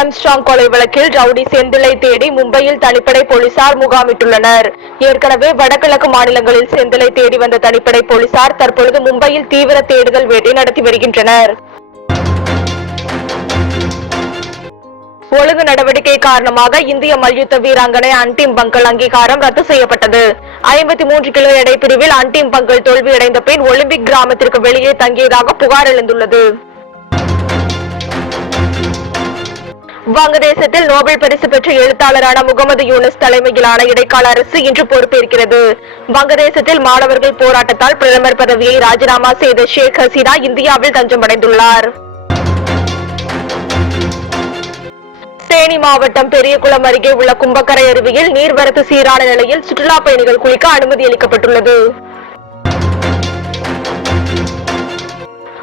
Armstrong கொலை வழக்கில் rowdy செந்திலை தேடி மும்பையில் தனிப்படை போலீசார் முகாமிட்டுள்ளனர். ஏற்கனவே வடகிழக்கு மாநிலங்களில் செந்திலை தேடி வந்த தனிப்படை போலீசார் தற்பொழுது மும்பையில் தீவிர தேடுதல் வேட்டை நடத்தி வருகின்றனர். ஒழுங்கு நடவடிக்கை காரணமாக இந்திய மல்யுத்த வீராங்கனை அன்டிம் பங்கல் அங்கீகாரம் ரத்து செய்யப்பட்டது. ஐம்பத்தி மூன்று கிலோ எடை பிரிவில் அன்டிம் பங்கல் தோல்வியடைந்த பின் ஒலிம்பிக் கிராமத்திற்கு வெளியே தங்கியதாக புகார் எழுந்துள்ளது. வங்கதேசத்தில் நோபல் பரிசு பெற்ற எழுத்தாளரான முகமது யூனஸ் தலைமையிலான இடைக்கால அரசு இன்று பொறுப்பேற்கிறது. வங்கதேசத்தில் மாணவர்கள் போராட்டத்தால் பிரதமர் பதவியை ராஜினாமா செய்த ஷேக் ஹசீனா இந்தியாவில் தஞ்சமடைந்துள்ளார். தேனி மாவட்டம் பெரியகுளம் அருகே உள்ள கும்பக்கரை அருவியில் நீர்வரத்து சீரான நிலையில் சுற்றுலா பயணிகள் குளிக்க அனுமதி அளிக்கப்பட்டுள்ளது.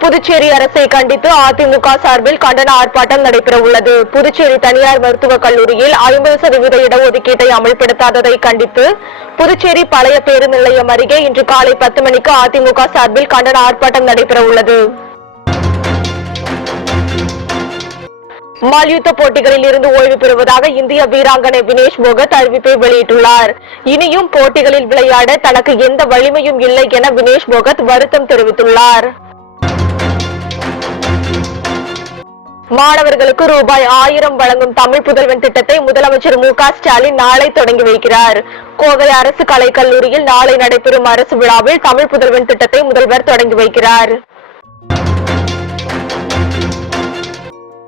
புதுச்சேரி அரசை கண்டித்து அதிமுக சார்பில் கண்டன ஆர்ப்பாட்டம் நடைபெற உள்ளது புதுச்சேரி தனியார் மருத்துவக் கல்லூரியில் ஐம்பது சதவீத இடஒதுக்கீட்டை அமல்படுத்தாததை கண்டித்து புதுச்சேரி பழைய பேருந்து நிலையம் அருகே இன்று காலை பத்து மணிக்கு அதிமுக சார்பில் கண்டன ஆர்ப்பாட்டம் நடைபெற உள்ளது மல்யுத்த போட்டிகளில் இருந்து ஓய்வு பெறுவதாக இந்திய வீராங்கனை வினேஷ் போகத் அறிவிப்பை வெளியிட்டுள்ளார். இனியும் போட்டிகளில் விளையாட தனக்கு எந்த வலிமையும் இல்லை என வினேஷ் போகத் வருத்தம் தெரிவித்துள்ளார். மாணவர்களுக்கு ரூபாய் ஆயிரம் வழங்கும் தமிழ் புதல்வன் திட்டத்தை முதலமைச்சர் மு க ஸ்டாலின் நாளை தொடங்கி வைக்கிறார். கோவை அரசு கலைக்கல்லூரியில் நாளை நடைபெறும் அரசு விழாவில் தமிழ் புதல்வன் திட்டத்தை முதல்வர் தொடங்கி வைக்கிறார்.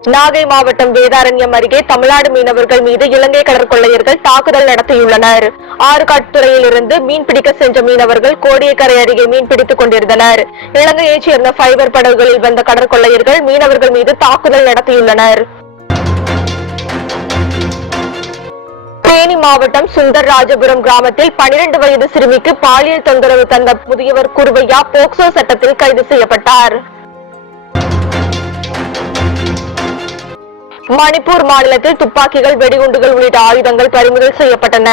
நாகை மாவட்டம் வேதாரண்யம் அருகே தமிழ்நாடு மீனவர்கள் மீது இலங்கை கடற்கொள்ளையர்கள் தாக்குதல் நடத்தியுள்ளனர். ஆறுகாட்டுத்துறையில் இருந்து மீன்பிடிக்க சென்ற மீனவர்கள் கோடியக்கரை அருகே மீன்பிடித்துக் கொண்டிருந்தனர். இலங்கையைச் சேர்ந்த ஃபைபர் படகுகளில் வந்த கடற்கொள்ளையர்கள் மீனவர்கள் மீது தாக்குதல் நடத்தியுள்ளனர். தேனி மாவட்டம் சுந்தர் ராஜபுரம் கிராமத்தில் 12 வயது சிறுமிக்கு பாலியல் தொந்தரவு தந்த முதியவர் குருவையா போக்சோ சட்டத்தில் கைது செய்யப்பட்டார். மணிப்பூர் மாநிலத்தில் துப்பாக்கிகள் வெடிகுண்டுகள் உள்ளிட்ட ஆயுதங்கள் பறிமுதல் செய்யப்பட்டன.